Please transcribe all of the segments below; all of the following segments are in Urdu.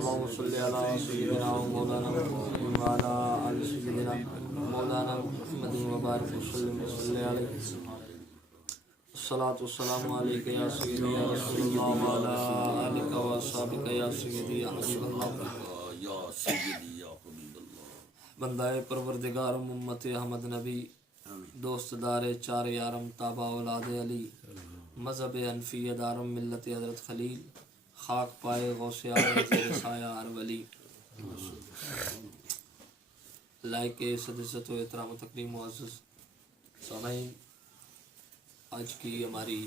اللهم صل على سيدنا ومولانا محمد وعلى آل سيدنا مولانا محمد وبارك وسلم عليه. الصلاة والسلام عليك يا سيدي يا رسول الله وعلى آلك وأصحابك يا سيدي يا حبيب الله یا سیدی یا حبیب اللہ. بندہ پروردگار امت احمد نبی دوست دار چار یارم تابع اولاد علی مذہب حنفی دارم ملت حضرت خلیل خاک پائے غوث اعظم تیرے سایہ ہر ولی. لائق صد عزت و احترام و تکریم معزز سامعین، آج کی ہماری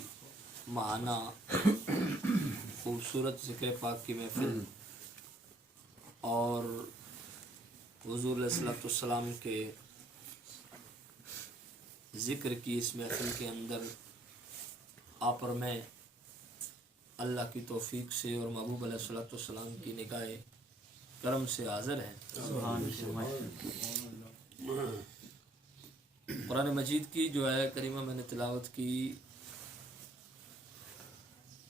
ماہانہ خوبصورت ذکر پاک کی محفل اور حضور علیہ السلام کے ذکر کی اس محفل کے اندر آپ اور میں اللہ کی توفیق سے اور محبوب علیہ السلام کی نگاہ کرم سے حاضر ہیں. قرآن مجید کی جو آیہ کریمہ میں نے تلاوت کی،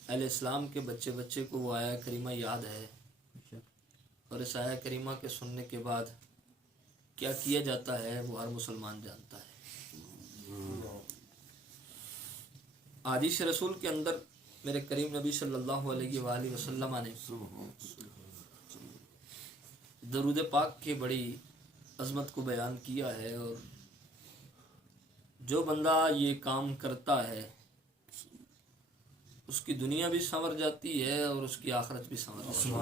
اہل اسلام کے بچے بچے کو وہ آیہ کریمہ یاد ہے، اور اس آیہ کریمہ کے سننے کے بعد کیا کیا جاتا ہے وہ ہر مسلمان جانتا ہے. حدیث رسول کے اندر میرے کریم نبی صلی اللہ علیہ وآلہ وسلم نے درود پاک کی بڑی عظمت کو بیان کیا ہے، اور جو بندہ یہ کام کرتا ہے اس کی دنیا بھی سنور جاتی ہے اور اس کی آخرت بھی سنور جاتی ہے.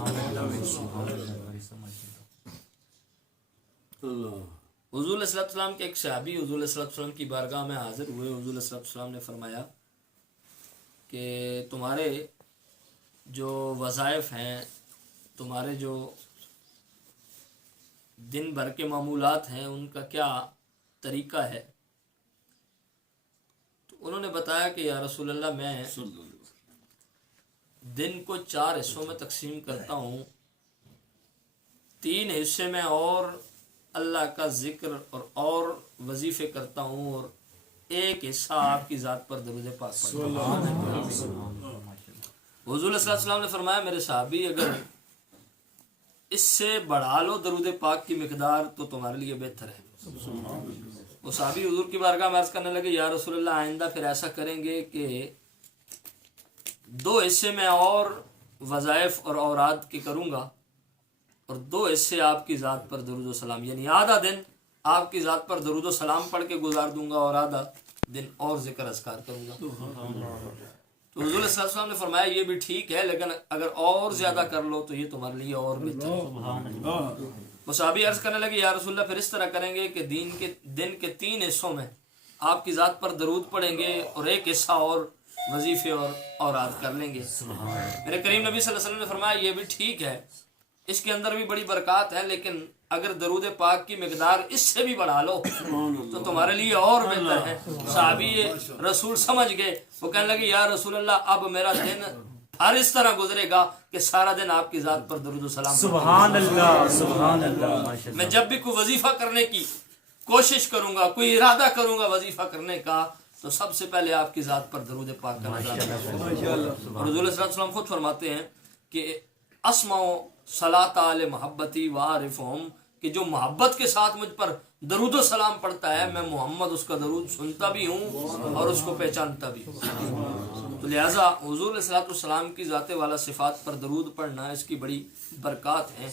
حضور علیہ السلام کے ایک صحابی حضور علیہ السلام کی بارگاہ میں حاضر ہوئے. حضور علیہ السلام نے فرمایا کہ تمہارے جو وظائف ہیں، تمہارے جو دن بھر کے معمولات ہیں، ان کا کیا طریقہ ہے؟ تو انہوں نے بتایا کہ یا رسول اللہ، میں دن کو 4 حصوں میں تقسیم کرتا ہوں. 3 حصے میں اور اللہ کا ذکر اور وظیفے کرتا ہوں، اور 1 حصہ آپ کی ذات پر درود پاک پڑھتا ہوں. حضور صلی اللہ علیہ وسلم نے فرمایا میرے صحابی، اگر اس سے بڑھا لو درود پاک کی مقدار تو تمہارے لیے بہتر ہے. وہ صحابی حضور کی بارگاہ میں عرض کرنے لگے یا رسول اللہ، آئندہ پھر ایسا کریں گے کہ 2 حصے میں اور وظائف اور اوراد کے کروں گا، اور 2 حصے آپ کی ذات پر درود و سلام، یعنی آدھا دن آپ کی ذات پر درود و سلام پڑھ کے گزار دوں گا اور آدھا دن اور ذکر اذکار کروں گا. تو حضور صلی اللہ علیہ وسلم نے فرمایا یہ بھی ٹھیک ہے، لیکن اگر اور زیادہ کر لو تو یہ تمہارے لیے اور بہتر ہے. وہ صحابی عرض کرنے لگے یا رسول اللہ، پھر اس طرح کریں گے کہ دن کے 3 حصوں میں آپ کی ذات پر درود پڑھیں گے اور 1 حصہ اور وظیفے اور اوراد کر لیں گے. میرے کریم نبی صلی اللہ علیہ وسلم نے فرمایا یہ بھی ٹھیک ہے، اس کے اندر بھی بڑی برکات ہے، لیکن اگر درود پاک کی مقدار اس سے بھی بڑھا لو تو تمہارے لیے اور بہتر ہے. صحابی رسول سمجھ گئے، وہ کہنے لگے یا رسول اللہ، اب میرا دن ہر اس طرح گزرے گا کہ سارا دن آپ کی ذات پر درود و سلام. سبحان اللہ، سبحان اللہ. میں جب بھی کوئی وظیفہ کرنے کی کوشش کروں گا، کوئی ارادہ کروں گا وظیفہ کرنے کا، تو سب سے پہلے آپ کی ذات پر درود پاک کا نظر. اور حضور صلی اللہ علیہ وسلم خود فرماتے ہیں کہ اسمع صلاۃ علی محبتی وعارفہم، کہ جو محبت کے ساتھ مجھ پر درود و سلام پڑھتا ہے، میں محمد اس کا درود سنتا بھی ہوں اور اس کو پہچانتا بھی ہوں. تو لہٰذا حضور علیہ السلام کی ذات والا صفات پر درود پڑھنا اس کی بڑی برکات ہے.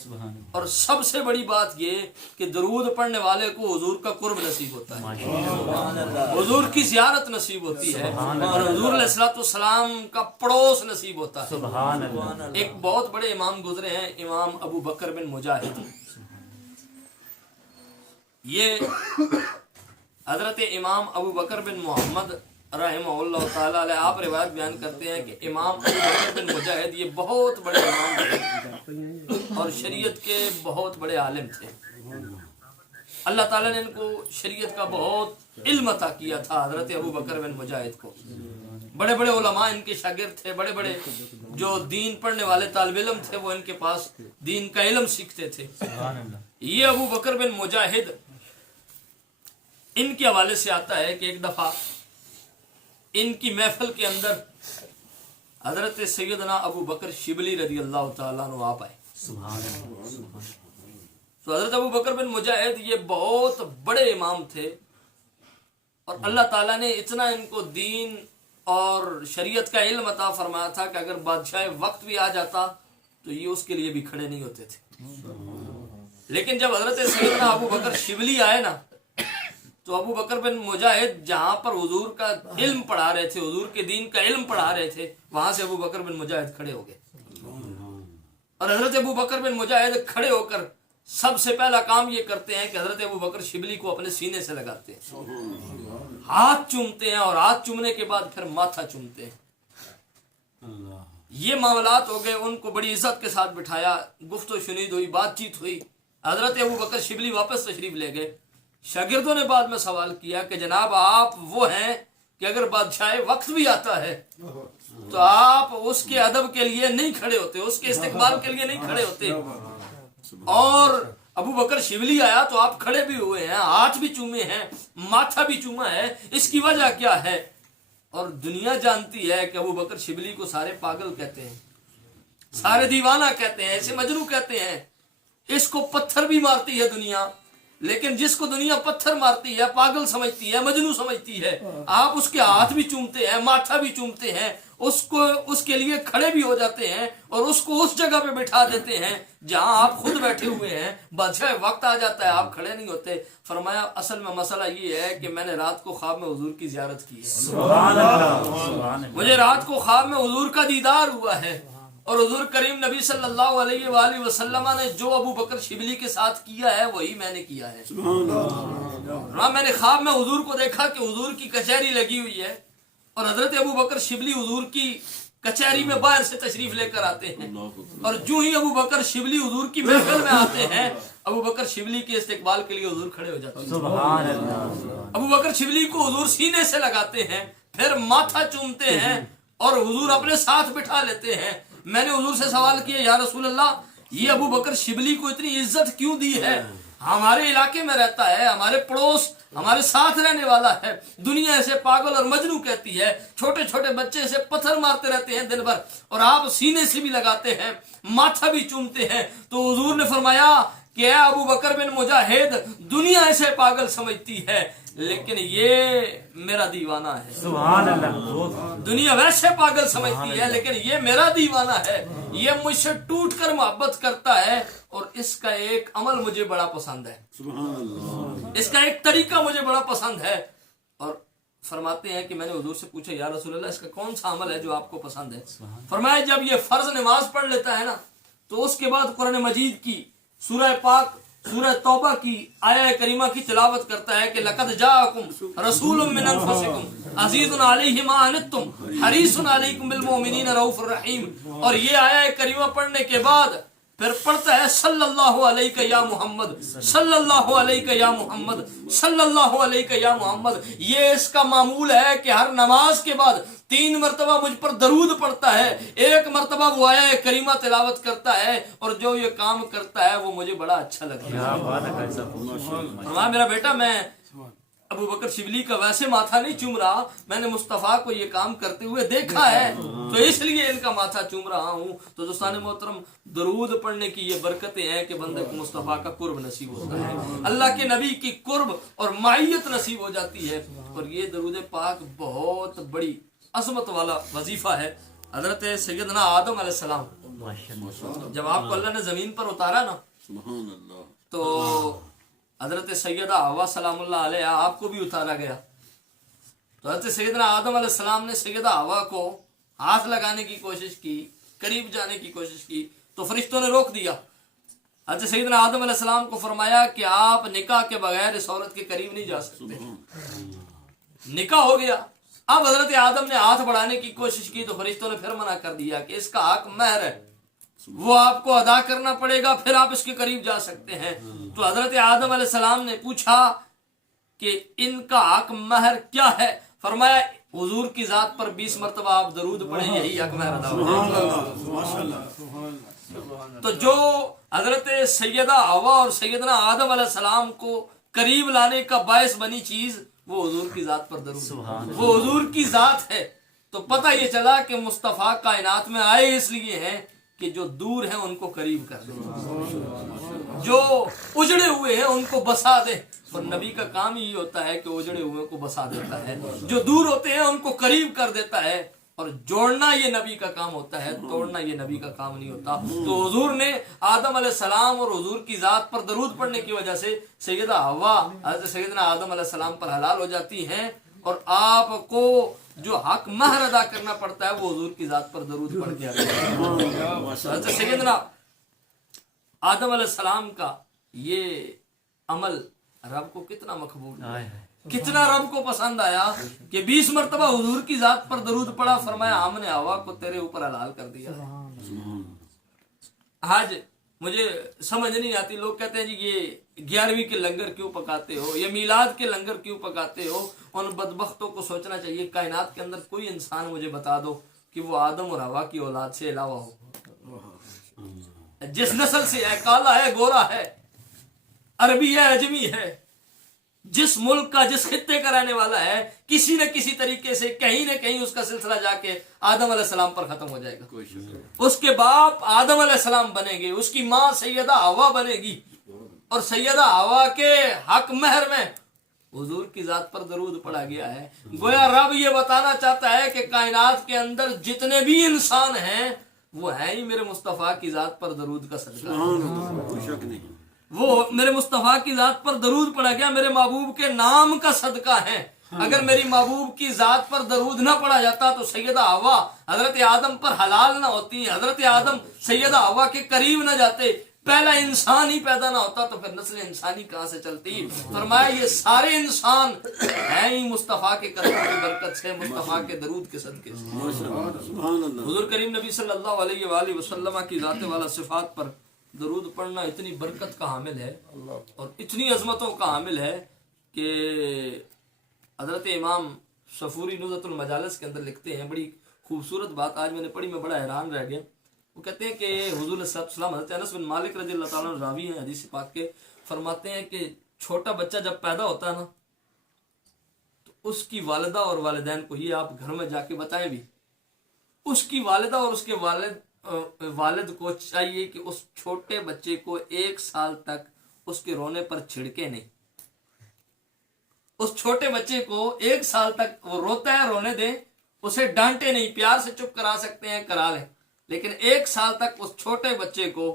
اور سب سے بڑی بات یہ کہ درود پڑھنے والے کو حضور کا قرب نصیب ہوتا ہے، حضور کی زیارت نصیب ہوتی ہے، اور حضور علیہ السلام کا پڑوس نصیب ہوتا ہے. ایک بہت بڑے امام گزرے ہیں، امام ابو بکر بن مجاہد. یہ حضرت امام ابو بکر بن محمد رحمہ اللہ تعالیٰ علیہ، آپ روایت بیان کرتے ہیں کہ امام ابو بکر بن مجاہد یہ بہت بڑے امام تھے اور شریعت کے بہت بڑے عالم تھے. اللہ تعالیٰ نے ان کو شریعت کا بہت علم عطا کیا تھا. حضرت ابو بکر بن مجاہد کو بڑے بڑے علماء ان کے شاگرد تھے، بڑے بڑے جو دین پڑھنے والے طالب علم تھے وہ ان کے پاس دین کا علم سیکھتے تھے. یہ ابو بکر بن مجاہد، ان کے حوالے سے آتا ہے کہ ایک دفعہ ان کی محفل کے اندر حضرت سیدنا ابو بکر شبلی رضی اللہ تعالیٰ عنہ آپ آئے. تو حضرت ابو بکر بن مجاہد یہ بہت بڑے امام تھے اور اللہ تعالیٰ نے اتنا ان کو دین اور شریعت کا علم عطا فرمایا تھا کہ اگر بادشاہ وقت بھی آ جاتا تو یہ اس کے لیے بھی کھڑے نہیں ہوتے تھے. لیکن جب حضرت سیدنا ابو بکر شبلی آئے نا تو ابو بکر بن مجاہد جہاں پر حضور کا علم پڑھا رہے تھے, حضور کے دین کا علم پڑھا رہے تھے, وہاں سے ابو بکر بن مجاہد کھڑے ہو گئے. اور حضرت ابو بکر بن مجاہد کھڑے ہو کر سب سے پہلا کام یہ کرتے ہیں کہ حضرت ابو بکر شبلی کو اپنے سینے سے لگاتے ہیں, ہاتھ چومتے ہیں اور ہاتھ چومنے کے بعد پھر ماتھا چومتے ہیں. یہ معاملات ہو گئے. ان کو بڑی عزت کے ساتھ بٹھایا, گفت و شنید ہوئی, بات چیت ہوئی. حضرت ابو بکر شبلی واپس تشریف لے گئے. شاگردوں نے بعد میں سوال کیا کہ جناب آپ وہ ہیں کہ اگر بادشاہ وقت بھی آتا ہے تو آپ اس کے ادب کے لیے نہیں کھڑے ہوتے, اس کے استقبال کے لیے نہیں کھڑے ہوتے, اور ابو بکر شبلی آیا تو آپ کھڑے بھی ہوئے ہیں, ہاتھ بھی چومے ہیں, ماتھا بھی چوما ہے, اس کی وجہ کیا ہے؟ اور دنیا جانتی ہے کہ ابو بکر شبلی کو سارے پاگل کہتے ہیں, سارے دیوانہ کہتے ہیں, اسے مجنوں کہتے ہیں, اس کو پتھر بھی مارتی ہے دنیا. لیکن جس کو دنیا پتھر مارتی ہے, پاگل سمجھتی ہے, مجنوں سمجھتی ہے, آپ اس کے ہاتھ بھی چومتے ہیں, ماتھا بھی چومتے ہیں, اس کے لیے کھڑے بھی ہو جاتے ہیں اور اس کو اس جگہ پہ بٹھا دیتے ہیں جہاں آپ خود بیٹھے ہوئے ہیں. بادشاہ وقت آ جاتا ہے آپ کھڑے نہیں ہوتے. فرمایا اصل میں مسئلہ یہ ہے کہ میں نے رات کو خواب میں حضور کی زیارت کی ہے, مجھے رات کو خواب میں حضور کا دیدار ہوا ہے, اور حضور کریم نبی صلی اللہ علیہ وآلہ وسلم نے جو ابو بکر شبلی کے ساتھ کیا ہے وہی میں نے کیا ہے. میں نے خواب میں حضور کو دیکھا کہ حضور کی کچہری لگی ہوئی ہے اور حضرت ابو بکر شبلی حضور کی کچہری میں باہر سے تشریف لے کر آتے ہیں, اور جو ہی ابو بکر شبلی حضور کی محفل میں آتے ہیں ابو بکر شبلی کے استقبال کے لیے حضور کھڑے ہو جاتے ہیں. سبحان اللہ. ابو بکر شبلی کو حضور سینے سے لگاتے ہیں, پھر ماتھا چومتے ہیں اور حضور اپنے ساتھ بٹھا لیتے ہیں. میں نے حضور سے سوال کیا, یا رسول اللہ یہ ابو بکر شبلی کو اتنی عزت کیوں دی ہے؟ ہمارے علاقے میں رہتا ہے, ہمارے پڑوس, ہمارے ساتھ رہنے والا ہے, دنیا ایسے پاگل اور مجنوں کہتی ہے, چھوٹے چھوٹے بچے اسے پتھر مارتے رہتے ہیں دن بھر, اور آپ سینے سے بھی لگاتے ہیں, ماتھا بھی چومتے ہیں. تو حضور نے فرمایا کہ اے ابو بکر بن مجاہد, دنیا ایسے پاگل سمجھتی ہے لیکن یہ میرا دیوانہ ہے. سبحان اللہ. دنیا ویسے پاگل سمجھتی ہے لیکن یہ میرا دیوانہ ہے, یہ مجھ سے ٹوٹ کر محبت کرتا ہے, اور اس کا ایک عمل مجھے بڑا پسند ہے, اس کا ایک طریقہ مجھے بڑا پسند ہے. اور فرماتے ہیں کہ میں نے حضور سے پوچھا, یا رسول اللہ اس کا کون سا عمل ہے جو آپ کو پسند ہے؟ فرمایا جب یہ فرض نماز پڑھ لیتا ہے نا تو اس کے بعد قرآن مجید کی سورہ پاک سورہ توبہ کی آیہ کریمہ کی تلاوت کرتا ہے کہ لقد جاءکم رسول من انفسکم عزیز علیہ ما عنتم حریص علیکم بالمؤمنین رؤوف الرحیم. اور یہ آیہ کریمہ پڑھنے کے بعد پھر پڑھتا ہے صلی اللہ علیہ یا محمد, صلی اللہ علیہ یا محمد, صلی اللہ علیہ یا محمد. یہ اس کا معمول ہے کہ ہر نماز کے بعد 3 مرتبہ مجھ پر درود پڑھتا ہے, 1 مرتبہ وہ آیہ کریمہ تلاوت کرتا ہے, اور جو یہ کام کرتا ہے وہ مجھے بڑا اچھا لگتا ہے. میرا بیٹا, میں ابو بکر شبلی کا ویسے ماتھا نہیں چوم رہا, میں نے مصطفیٰ کو یہ کام کرتے ہوئے دیکھا ہے تو اس لیے ان کا ماتھا چوم رہا ہوں. تو دوستان محترم, درود پڑھنے کی یہ برکتیں ہیں کہ بندے کو مصطفیٰ کا قرب نصیب ہوتا ہے, اللہ کے نبی کی قرب اور معیت نصیب ہو جاتی ہے. اور یہ درود پاک بہت بڑی عظمت والا وظیفہ ہے. حضرت سیدنا آدم علیہ السلام جب آپ کو اللہ نے زمین پر اتارا نا تو حضرت سیدہ حوا سلام اللہ علیہ آپ کو بھی اتارا گیا. تو حضرت سیدنا آدم علیہ السلام نے سیدہ حوا کو ہاتھ لگانے کی کوشش کی, قریب جانے کی کوشش کی, تو فرشتوں نے روک دیا. حضرت سیدنا آدم علیہ السلام کو فرمایا کہ آپ نکاح کے بغیر اس عورت کے قریب نہیں جا سکتے. نکاح ہو گیا. اب حضرت آدم نے ہاتھ بڑھانے کی کوشش کی تو فرشتوں نے پھر منع کر دیا کہ اس کا حق مہر ہے, وہ آپ کو ادا کرنا پڑے گا, پھر آپ اس کے قریب جا سکتے ہیں. تو حضرت آدم علیہ السلام نے پوچھا کہ ان کا حق مہر کیا ہے؟ فرمایا حضور کی ذات پر 20 مرتبہ آپ درود پڑھیں, یہی حق مہر ادا ہوگا. تو جو حضرت سیدہ حوا اور سیدنا آدم علیہ السلام کو قریب لانے کا باعث بنی چیز وہ حضور کی ذات پر درود, وہ حضور کی ذات ہے. تو پتہ یہ چلا کہ مصطفیٰ کائنات میں آئے اس لیے ہیں کہ جو دور ہیں ان کو قریب کر دے، جو اجڑے ہوئے ہیں ان کو بسا دے. اور نبی کا کام ہی ہوتا ہے کہ اجڑے ہوئے کو بسا دیتا ہے، جو دور ہوتے ہیں ان کو قریب کر دیتا ہے. اور جوڑنا یہ نبی کا کام ہوتا ہے، توڑنا یہ نبی کا کام نہیں ہوتا. تو حضور نے آدم علیہ السلام اور حضور کی ذات پر درود پڑھنے کی وجہ سے سیدہ حوا حضرت سیدنا آدم علیہ السلام پر حلال ہو جاتی ہیں، اور آپ کو جو حق مہر ادا کرنا پڑتا ہے وہ حضور کی ذات پر درود پڑھ کے ادا کرنا ہے. حضرت سیدنا آدم علیہ السلام کا یہ عمل رب کو کتنا مقبول ہے، کتنا رب کو پسند آیا کہ 20 مرتبہ حضور کی ذات پر درود پڑا، فرمایا ہم نے ہوا کو تیرے اوپر حلال کر دیا. آج مجھے سمجھ نہیں آتی، لوگ کہتے ہیں جی یہ 11ویں کے لنگر کیوں پکاتے ہو، یہ میلاد کے لنگر کیوں پکاتے ہو. ان بدبختوں کو سوچنا چاہیے کائنات کے اندر کوئی انسان مجھے بتا دو کہ وہ آدم اور حوا کی اولاد سے علاوہ ہو. جس نسل سے ہے، کالا ہے، گورا ہے، عربی ہے، اجمی ہے، جس ملک کا جس خطے کا رہنے والا ہے، کسی نہ کسی طریقے سے کہیں نہ کہیں اس کا سلسلہ جا کے آدم علیہ السلام پر ختم ہو جائے گا. اس کے باپ آدم علیہ السلام بنے گے، اس کی ماں سیدہ حوا بنے گی، اور سیدہ حوا کے حق مہر میں حضور کی ذات پر درود پڑھا گیا ہے. گویا رب یہ بتانا چاہتا ہے کہ کائنات کے اندر جتنے بھی انسان ہیں وہ ہیں ہی میرے مصطفیٰ کی ذات پر درود کا صدقہ. کوئی شک نہیں. وہ میرے مصطفیٰ کی ذات پر درود پڑا گیا میرے محبوب کے نام کا صدقہ ہے. اگر میری محبوب کی ذات پر درود نہ پڑا جاتا تو سیدہ حوا حضرت آدم پر حلال نہ ہوتی، حضرت آدم سیدہ حوا کے قریب نہ جاتے، پہلا انسان ہی پیدا نہ ہوتا تو پھر نسل انسانی کہاں سے چلتی. فرمایا یہ سارے انسان ہیں ہی مصطفیٰ کے کرم کی برکت سے، مصطفیٰ کے درود کے صدقے سے. سبحان اللہ. حضور کریم نبی صلی اللہ علیہ وآلہ وسلم کی ذات والا صفات پر درود پڑھنا اتنی برکت کا حامل ہے اور اتنی عظمتوں کا حامل ہے کہ حضرت امام صفوری نزہۃ المجالس کے اندر لکھتے ہیں، بڑی خوبصورت بات آج میں نے پڑھی، میں بڑا حیران رہ گیا. وہ کہتے ہیں کہ حضور علیہ السلام حضرت انس بن مالک رضی اللہ تعالیٰ عنہ راوی ہیں حدیث پاک کے، فرماتے ہیں کہ چھوٹا بچہ جب پیدا ہوتا ہے نا تو اس کی والدہ اور والدین کو، یہ آپ گھر میں جا کے بتائیں بھی، اس کی والدہ اور اس کے والد کو چاہیے کہ اس چھوٹے بچے کو 1 سال تک اس کے رونے پر چھڑکے نہیں. اس چھوٹے بچے کو 1 سال تک وہ روتا ہے رونے دیں، اسے ڈانٹے نہیں، پیار سے چپ کرا سکتے ہیں کرا لیں، لیکن 1 سال تک اس چھوٹے بچے کو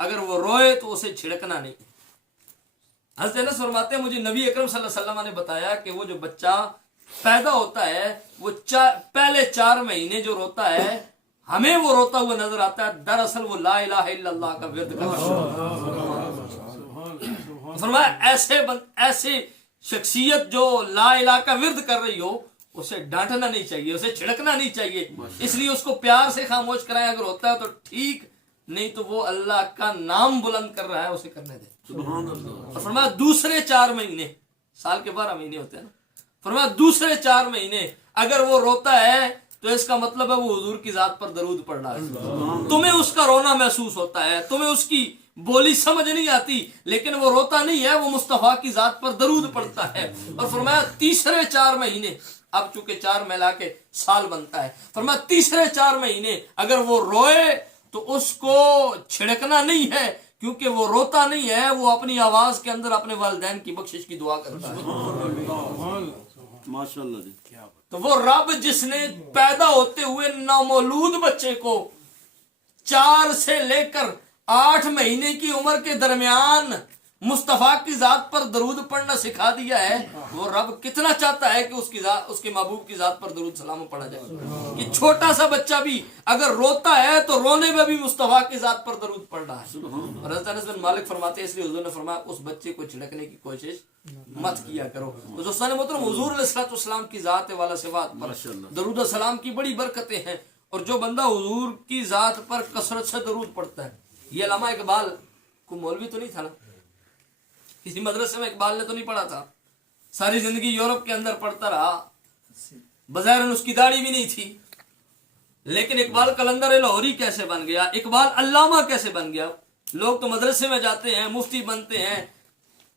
اگر وہ روئے تو اسے چھڑکنا نہیں. حضرت انس فرماتے ہیں مجھے نبی اکرم صلی اللہ علیہ وسلم نے بتایا کہ وہ جو بچہ پیدا ہوتا ہے وہ پہلے 4 مہینے جو روتا ہے ہمیں وہ روتا ہوا نظر آتا ہے، دراصل وہ لا الہ الا اللہ کا ورد کر رہا ہے. فرمایا ایسے شخصیت جو لا الہ کا ورد کر رہی ہو اسے ڈانٹنا نہیں چاہیے، اسے چھڑکنا نہیں چاہیے، اس لیے اس کو پیار سے خاموش کرائیں. اگر ہوتا ہے تو ٹھیک، نہیں تو وہ اللہ کا نام بلند کر رہا ہے، اسے کرنے دیں. سبحان اللہ. اور فرمایا دوسرے 4 مہینے، سال کے 12 مہینے ہوتے ہیں نا، فرمایا دوسرے 4 مہینے اگر وہ روتا ہے تو اس کا مطلب ہے وہ حضور کی ذات پر درود پڑھ رہا ہے. تمہیں اس کا رونا محسوس ہوتا ہے، تمہیں اس کی بولی سمجھ نہیں آتی، لیکن وہ روتا نہیں ہے، وہ مصطفیٰ کی ذات پر درود پڑھتا ہے. اور فرمایا تیسرے 4 مہینے، اب چونکہ 4 ملا کے سال بنتا ہے، فرمایا تیسرے 4 مہینے اگر وہ روئے تو اس کو چھڑکنا نہیں ہے، کیونکہ وہ روتا نہیں ہے، وہ اپنی آواز کے اندر اپنے والدین کی بخشش کی دعا کرتا ہے. ماشاء اللہ جی. تو وہ رب جس نے پیدا ہوتے ہوئے نامولود بچے کو 4 سے لے کر 8 مہینے کی عمر کے درمیان مصطفیٰ کی ذات پر درود پڑھنا سکھا دیا ہے، وہ رب کتنا چاہتا ہے کہ اس کے محبوب کی ذات پر درود سلام پڑھا جائے کہ چھوٹا سا بچہ بھی اگر روتا ہے تو رونے میں بھی مصطفیٰ کی ذات پر درود پڑھ رہا ہے. اور حضرت انس بن مالک فرماتے ہیں اس لیے حضور نے فرمایا اس بچے کو چھڑکنے کی کوشش مت کیا کرو. دوستان محترم، حضور علیہ السلام کی ذات والا صفات پر درود و سلام کی بڑی برکتیں ہیں، اور جو بندہ حضور کی ذات پر کثرت سے درود پڑھتا ہے، یہ علامہ اقبال کو مولوی تو نہیں تھا نا، کسی مدرسے میں اقبال نے تو نہیں پڑھا تھا، ساری زندگی یورپ کے اندر پڑھتا رہا، بظاہر اس کی داڑھی بھی نہیں تھی، لیکن اقبال قلندر لاہوری کیسے بن گیا، اقبال علامہ کیسے بن گیا. لوگ تو مدرسے میں جاتے ہیں، مفتی بنتے ہیں،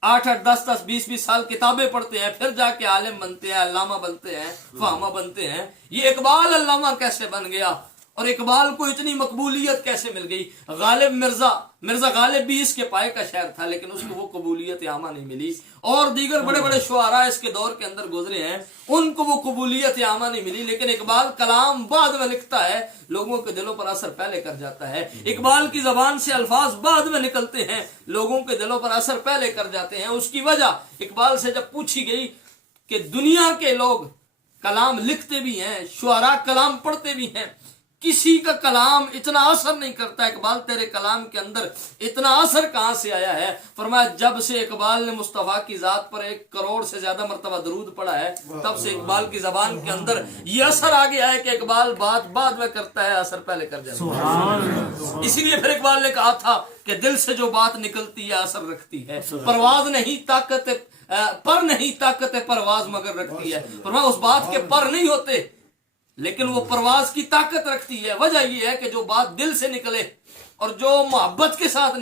8-8 10-10 20-20 سال کتابیں پڑھتے ہیں، پھر جا کے عالم بنتے ہیں، علامہ بنتے ہیں، فہامہ بنتے ہیں. یہ اقبال علامہ کیسے بن گیا؟ اور اقبال کو اتنی مقبولیت کیسے مل گئی؟ غالب مرزا غالب بھی اس کے پائے کا شاعر تھا، لیکن اس کو وہ قبولیت عامہ نہیں ملی، اور دیگر بڑے بڑے شعراء اس کے دور کے اندر گزرے ہیں، ان کو وہ قبولیت عامہ نہیں ملی، لیکن اقبال کلام بعد میں لکھتا ہے، لوگوں کے دلوں پر اثر پہلے کر جاتا ہے۔ اقبال کی زبان سے الفاظ بعد میں نکلتے ہیں، لوگوں کے دلوں پر اثر پہلے کر جاتے ہیں۔ اس کی وجہ اقبال سے جب پوچھی گئی کہ دنیا کے لوگ کلام لکھتے بھی ہیں، شعراء کلام پڑھتے بھی ہیں، کسی کا کلام اتنا اثر نہیں کرتا، اقبال تیرے کلام کے اندر اتنا اثر کہاں سے آیا ہے؟ فرمایا جب سے اقبال نے مصطفیٰ کی ذات پر 1 کروڑ سے زیادہ مرتبہ درود پڑھا ہے، تب سے اقبال کی زبان کے اندر یہ اثر آ گیا ہے کہ اقبال بات بعد میں کرتا ہے، اثر پہلے کر جاتا ہے۔ اسی لیے پھر اقبال نے کہا تھا کہ دل سے جو بات نکلتی ہے اثر رکھتی ہے، پرواز نہیں طاقت پر نہیں طاقت پرواز مگر رکھتی ہے۔ فرمایا اس بات کے پر نہیں ہوتے، لیکن وہ پرواز کی طاقت رکھتی ہے۔ وجہ یہ ہے کہ جو بات دل سے نکلے اور جو محبت کے ساتھ